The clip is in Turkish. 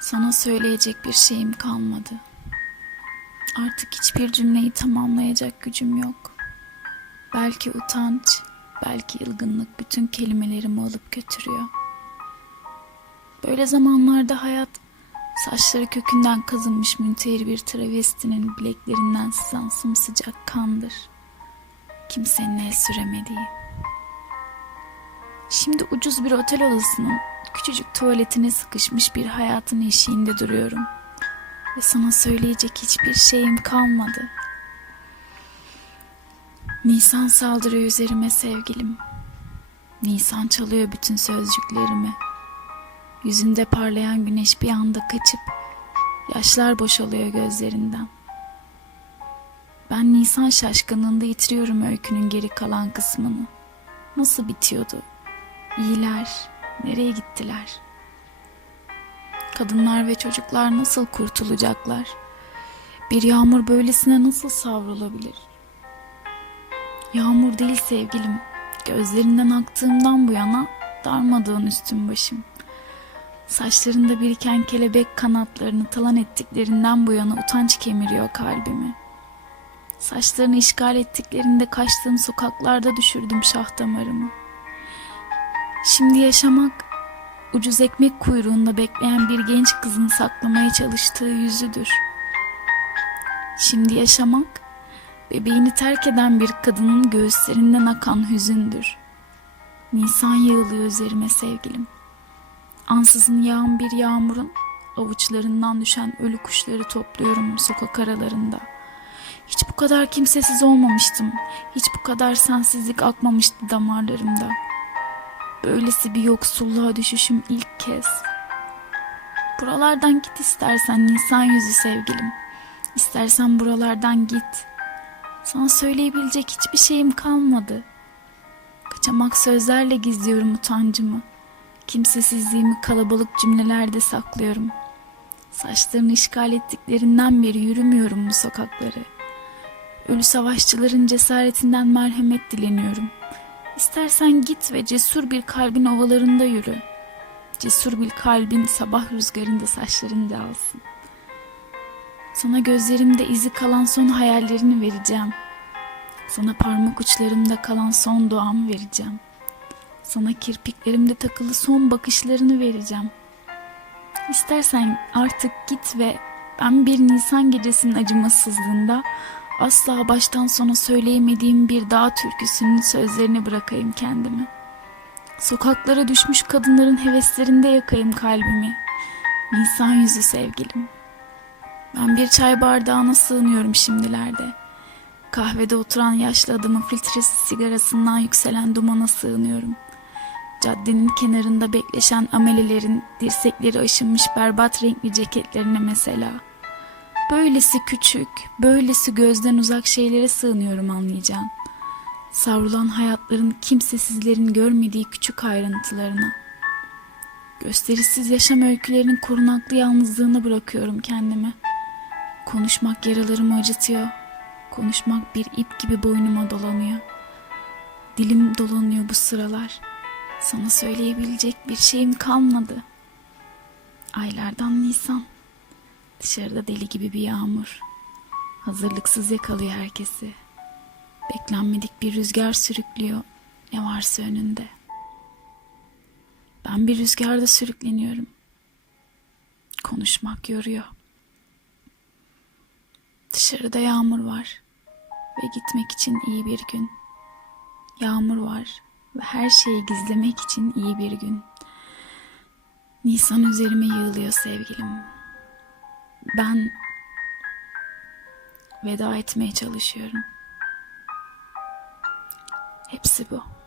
Sana söyleyecek bir şeyim kalmadı. Artık hiçbir cümleyi tamamlayacak gücüm yok. Belki utanç, belki yılgınlık bütün kelimelerimi alıp götürüyor. Böyle zamanlarda hayat saçları kökünden kazınmış münteğir bir travestinin bileklerinden sızan sımsıcak kandır. Kimsenin el süremediği. Şimdi ucuz bir otel odasının küçücük tuvaletine sıkışmış bir hayatın eşiğinde duruyorum. Ve sana söyleyecek hiçbir şeyim kalmadı. Nisan saldırıyor üzerime sevgilim. Nisan çalıyor bütün sözcüklerimi. Yüzünde parlayan güneş bir anda kaçıp yaşlar boşalıyor gözlerinden. Ben Nisan şaşkınlığında yitiriyorum öykünün geri kalan kısmını. Nasıl bitiyordu? İyiler nereye gittiler? Kadınlar ve çocuklar nasıl kurtulacaklar? Bir yağmur böylesine nasıl savrulabilir? Yağmur değil sevgilim. Gözlerinden aktığımdan bu yana darmadağın üstüm başım. Saçlarında biriken kelebek kanatlarını talan ettiklerinden bu yana utanç kemiriyor kalbimi. Saçlarını işgal ettiklerinde kaçtığım sokaklarda düşürdüm şah damarımı. Şimdi yaşamak ucuz ekmek kuyruğunda bekleyen bir genç kızın saklamaya çalıştığı yüzüdür. Şimdi yaşamak bebeğini terk eden bir kadının göğüslerinden akan hüzündür. Nisan yığılıyor üzerime sevgilim. Ansızın yağan bir yağmurun avuçlarından düşen ölü kuşları topluyorum sokak aralarında. Hiç bu kadar kimsesiz olmamıştım. Hiç bu kadar sensizlik akmamıştı damarlarımda. Böylesi bir yoksulluğa düşüşüm ilk kez. Buralardan git istersen Nisan yüzü sevgilim. İstersen buralardan git. Sana söyleyebilecek hiçbir şeyim kalmadı. Kaçamak sözlerle gizliyorum utancımı. Kimsesizliğimi kalabalık cümlelerde saklıyorum. Saçlarını işgal ettiklerinden beri yürümüyorum bu sokakları. Ölü savaşçıların cesaretinden merhamet dileniyorum. İstersen git ve cesur bir kalbin ovalarında yürü. Cesur bir kalbin sabah rüzgarında saçlarını alsın. Sana gözlerimde izi kalan son hayallerini vereceğim. Sana parmak uçlarımda kalan son duamı vereceğim. Sana kirpiklerimde takılı son bakışlarını vereceğim. İstersen artık git ve ben bir Nisan gecesinin acımasızlığında asla baştan sona söyleyemediğim bir dağ türküsünün sözlerini bırakayım kendime. Sokaklara düşmüş kadınların heveslerinde yakayım kalbimi. Nisan yüzü sevgilim. Ben bir çay bardağına sığınıyorum şimdilerde. Kahvede oturan yaşlı adamın filtresiz sigarasından yükselen dumana sığınıyorum. Caddenin kenarında bekleşen amelelerin dirsekleri aşınmış berbat renkli ceketlerine mesela. Böylesi küçük, böylesi gözden uzak şeylere sığınıyorum anlayacağın. Savrulan hayatların kimsesizlerin görmediği küçük ayrıntılarına. Gösterişsiz yaşam öykülerinin korunaklı yalnızlığına bırakıyorum kendimi. Konuşmak yaralarımı acıtıyor. Konuşmak bir ip gibi boynuma dolanıyor. Dilim dolanıyor bu sıralar. Sana söyleyebilecek bir şeyim kalmadı. Aylardan Nisan. Dışarıda deli gibi bir yağmur. Hazırlıksız yakalıyor herkesi. Beklenmedik bir rüzgar sürüklüyor ne varsa önünde. Ben bir rüzgarda sürükleniyorum. Konuşmak yoruyor. Dışarıda yağmur var ve gitmek için iyi bir gün. Yağmur var ve her şeyi gizlemek için iyi bir gün. Nisan üzerime yığılıyor sevgilim. Ben veda etmeye çalışıyorum. Hepsi bu.